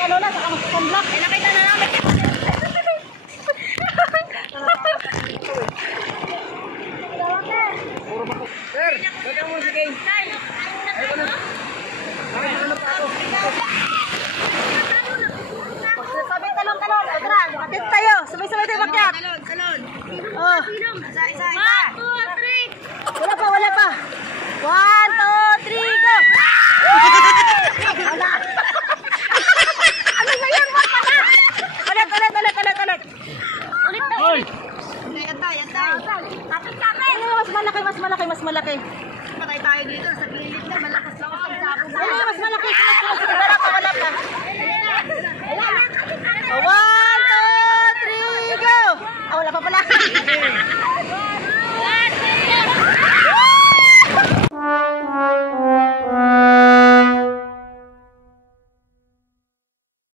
ano na, saka mag-sunblock. Eh, nakita na namin. Sir, gagawin mo si Kane. Sabi, talon. Tara, atit tayo. Sabay-sabay tayo makyat. Talon. Oh. Isa. 1, 2, 3. Wala pa. 1, 2, 3, go! Wala. Ano ba yan? Ulit. Ulit na. Hoy! Yantay. Kapit. Mas malaki. Patay tayo dito sa gilid na. Malakas ang sabog. Mas malaki.